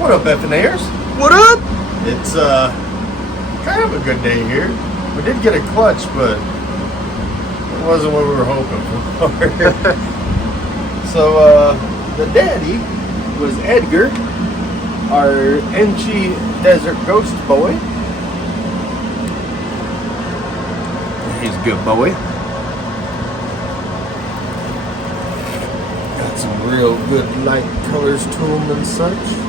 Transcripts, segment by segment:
What up, FNAers? What up? It's kind of a good day here. We did get a clutch, but it wasn't what we were hoping for. So the daddy was Edgar, our Enchi Desert Ghost boy. He's a good boy. Got some real good light colors to him and such.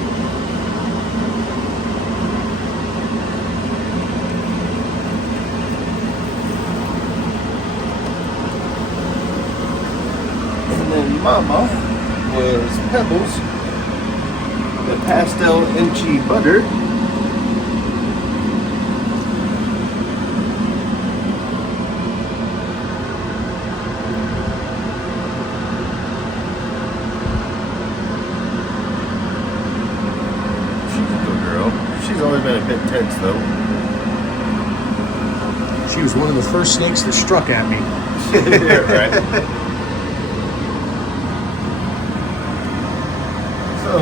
Mama was Pebbles, the Pastel Enchi Butter. She's a good girl. She's always been a bit tense though. She was one of the first snakes that struck at me. Right. So,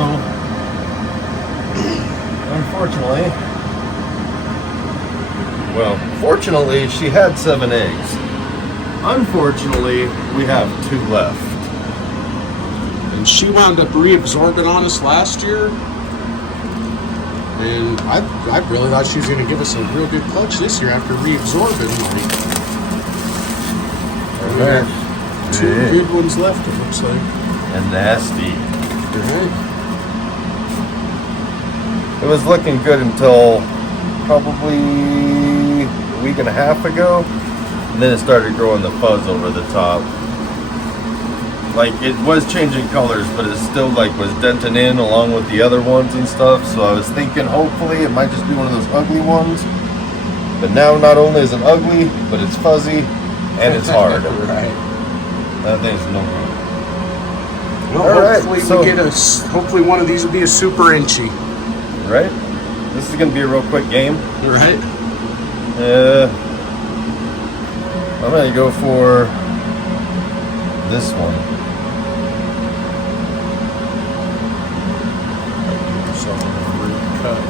unfortunately, well, fortunately, she had 7 eggs. Unfortunately, we have 2 left. And she wound up reabsorbing on us last year. And I really thought she was going to give us a real good clutch this year after reabsorbing. We have 2 good ones left, it looks like. And nasty. Right. It was looking good until probably a week and a half ago, and then it started growing the fuzz over the top. Like, it was changing colors, but it still like was denting in along with the other ones and stuff. So I was thinking hopefully it might just be one of those ugly ones. But now not only is it ugly, but it's fuzzy and it's hard. Right. That thing's no good. Well, hopefully one of these will be a super Enchi. Right? This is going to be a real quick game. Right. I'm going to go for this one. Right.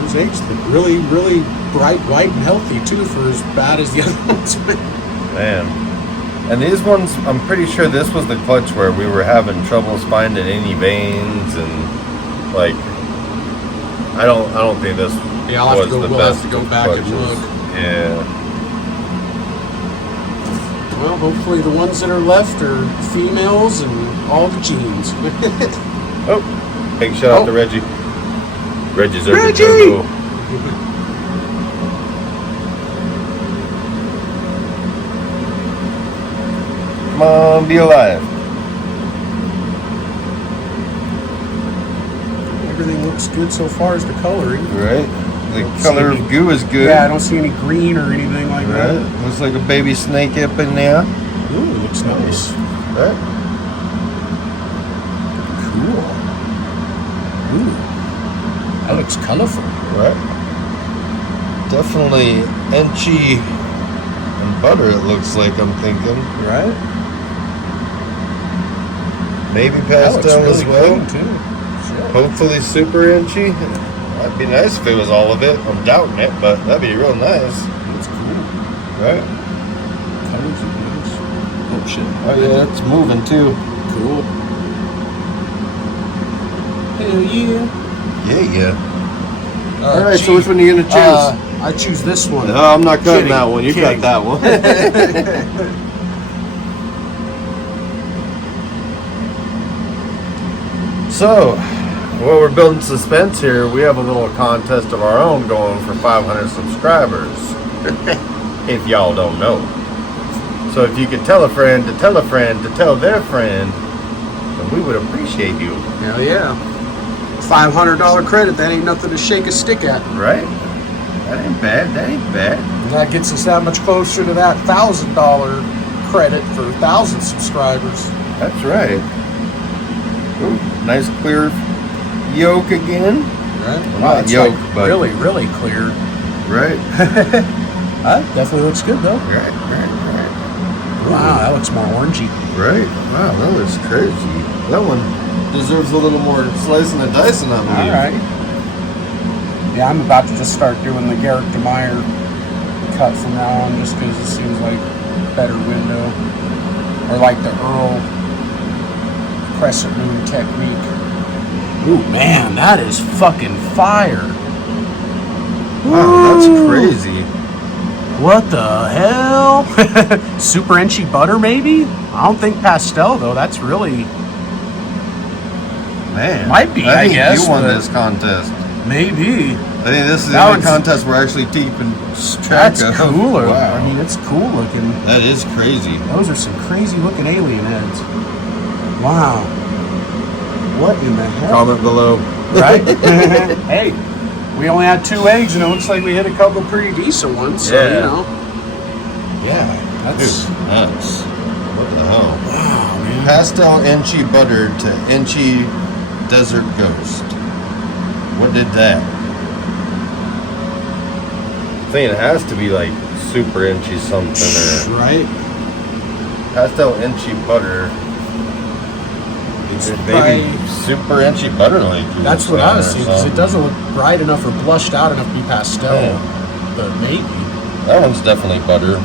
Those eggs look really, really bright, white, and healthy too, for as bad as the other ones. Man. And these ones, I'm pretty sure this was the clutch where we were having troubles finding any veins and like I don't think this I'll was have to go, the we'll best have to go back clutches. and look. Yeah. Well, hopefully the ones that are left are females and all the genes. Oh, big shout out to Reggie. Reggie's over Reggie! there. Come on, be alive. Everything looks good so far as the coloring. Right? The color of goo is good. Yeah, I don't see any green or anything like that. Looks like a baby snake up in there. Ooh, looks nice. Right? Cool. Ooh, that looks colorful. Right? Definitely Enchi and butter, it looks like, I'm thinking. Right? Maybe pastel really as well. clean too. Shit. Hopefully super Enchi. That'd be nice if it was all of it. I'm doubting it, but that'd be real nice. That's cool. Right? Colors are nice. Oh shit. Oh yeah, it's moving too. Cool. Hell yeah. Yeah. Alright, so which one are you gonna choose? I choose this one. No, I'm not cutting that one. You Kidding. cut that one. So, while we're building suspense here, we have a little contest of our own going for 500 subscribers. If y'all don't know. So if you could tell a friend to tell a friend to tell their friend, then we would appreciate you. Hell yeah. $500 credit, that ain't nothing to shake a stick at. Right? That ain't bad. That ain't bad. And that gets us that much closer to that $1,000 credit for 1,000 subscribers. That's right. Ooh, nice clear yolk again. Right. Well, Wow, not it's yolk, like but really, really clear. right. Definitely looks good though. Right. Wow, that looks more orangey. Right. Wow, that looks crazy. That one deserves a little more slicing and dicing, I believe. All right. Yeah, I'm about to just start doing the Garrick DeMeyer cut from now on, just because it seems like a better window, or like the Earl crescent moon technique. Ooh, man, that is fucking fire. Wow, that's crazy. What the hell? Super Enchi butter, maybe? I don't think pastel, though. That's really... Man. Might be, I think guess, you won but- this contest. Maybe. I think this is the That only one's- contest we're actually keeping track That's of. cooler. Wow. I mean, it's cool looking. That is crazy. Those are some crazy looking alien heads. Wow. What in the hell? Comment below. Right? Hey, we only had 2 eggs, and it looks like we hit a couple pretty decent ones. So, Yeah. you know. Yeah, that's... Dude, nuts. What the hell? Wow, man. Pastel Enchi Butter to Enchi Desert Ghost. What did that? I think it has to be like Super Enchi something or Right? Pastel Enchi Butter. Maybe Right. Super Enchi Butter like you That's were what I was saying seeing, or because it something. doesn't look bright enough or blushed out enough to be pastel. Yeah. But maybe. That one's definitely butter.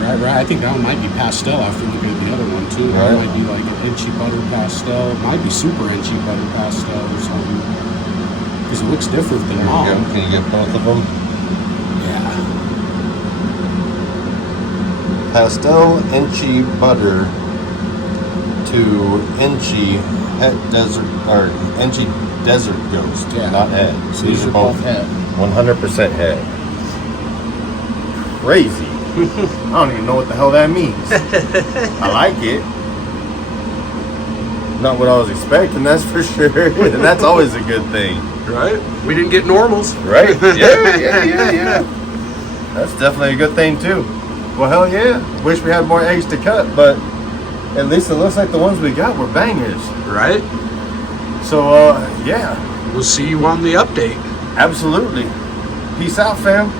Right. I think that one might be pastel after looking at the other one, too. Right. That might be like an Enchi butter pastel. It might be Super Enchi butter pastel or something. Because it looks different than mom. Can you get both of them? Yeah. Pastel Enchi Butter to Enchi Desert or Enchi Desert Ghost. Yeah. Not head. So these are both head. 100% head. Crazy. I don't even know what the hell that means. I like it. Not what I was expecting, that's for sure. And that's always a good thing. Right? We didn't get normals. Right? Yeah. That's definitely a good thing too. Well, hell yeah. Wish we had more eggs to cut, but at least it looks like the ones we got were bangers. Right? So, yeah. We'll see you on the update. Absolutely. Peace out, fam.